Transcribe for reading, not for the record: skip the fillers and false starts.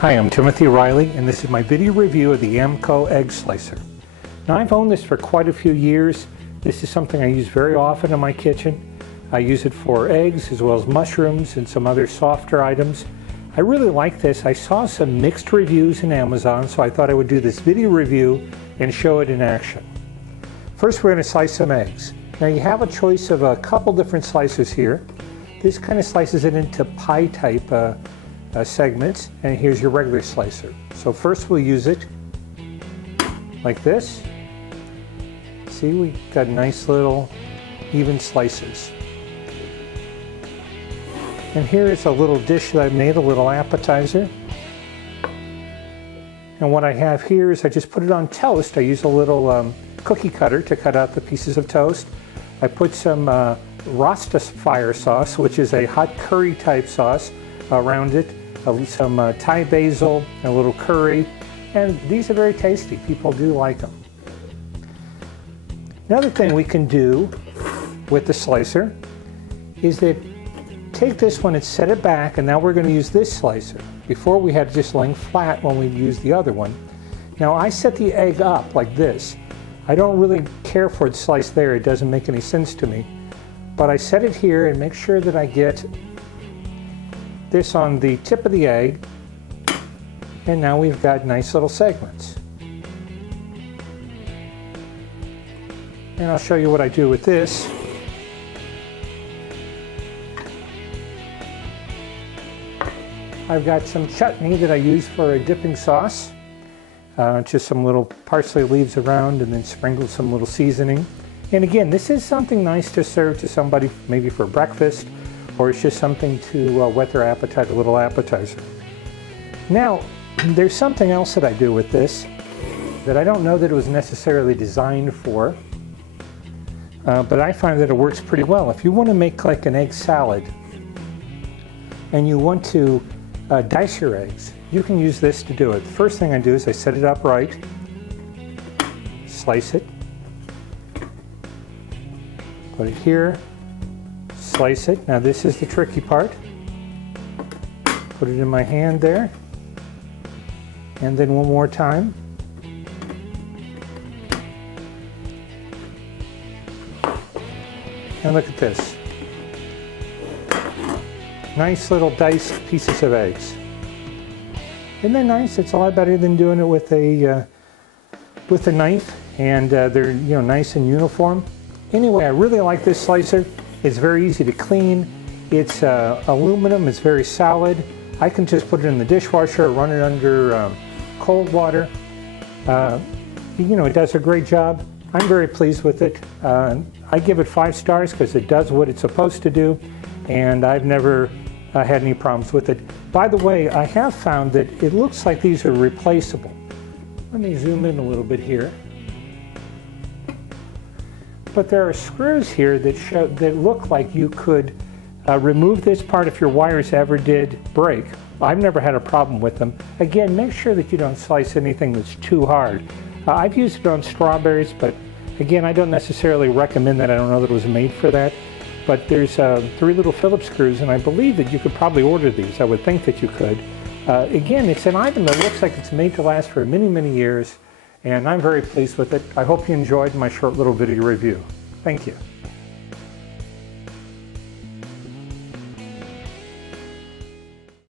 Hi, I'm Timothy Riley, and this is my video review of the Amco Egg Slicer. Now, I've owned this for quite a few years. This is something I use very often in my kitchen. I use it for eggs as well as mushrooms and some other softer items. I really like this. I saw some mixed reviews in Amazon, so I thought I would do this video review and show it in action. First, we're going to slice some eggs. Now, you have a choice of a couple different slicers here. This kind of slices it into pie type segments, and here's your regular slicer. So first we'll use it like this. See, we got nice little even slices. And here is a little dish that I made, a little appetizer. And what I have here is I just put it on toast. I use a little cookie cutter to cut out the pieces of toast. I put some Rasta fire sauce, which is a hot curry type sauce, around it. Some Thai basil, a little curry, and these are very tasty. People do like them. Another thing we can do with the slicer is that take this one and set it back, and now we're going to use this slicer. Before we had it just laying flat when we used the other one. Now I set the egg up like this. I don't really care for it sliced there, it doesn't make any sense to me. But I set it here and make sure that I get this on the tip of the egg, and now we've got nice little segments. And I'll show you what I do with this. I've got some chutney that I use for a dipping sauce. Just some little parsley leaves around and then sprinkle some little seasoning. And again, this is something nice to serve to somebody maybe for breakfast, or it's just something to whet their appetite, a little appetizer. Now, there's something else that I do with this that I don't know that it was necessarily designed for, but I find that it works pretty well. If you want to make like an egg salad and you want to dice your eggs, you can use this to do it. The first thing I do is I set it up right, slice it, put it here, slice it. Now this is the tricky part. Put it in my hand there, and then one more time. And look at this. Nice little diced pieces of eggs. Isn't that nice? It's a lot better than doing it with a knife, and they're nice and uniform. Anyway, I really like this slicer. It's very easy to clean. It's aluminum, it's very solid. I can just put it in the dishwasher, run it under cold water. It does a great job. I'm very pleased with it. I give it 5 stars because it does what it's supposed to do, and I've never had any problems with it. By the way, I have found that it looks like these are replaceable. Let me zoom in a little bit here. But there are screws here that look like you could remove this part if your wires ever did break. I've never had a problem with them. Again, make sure that you don't slice anything that's too hard. I've used it on strawberries, but again, I don't necessarily recommend that. I don't know that it was made for that. But there's 3 little Phillips screws, and I believe that you could probably order these. I would think that you could. Again, it's an item that looks like it's made to last for many, many years. And I'm very pleased with it. I hope you enjoyed my short little video review. Thank you.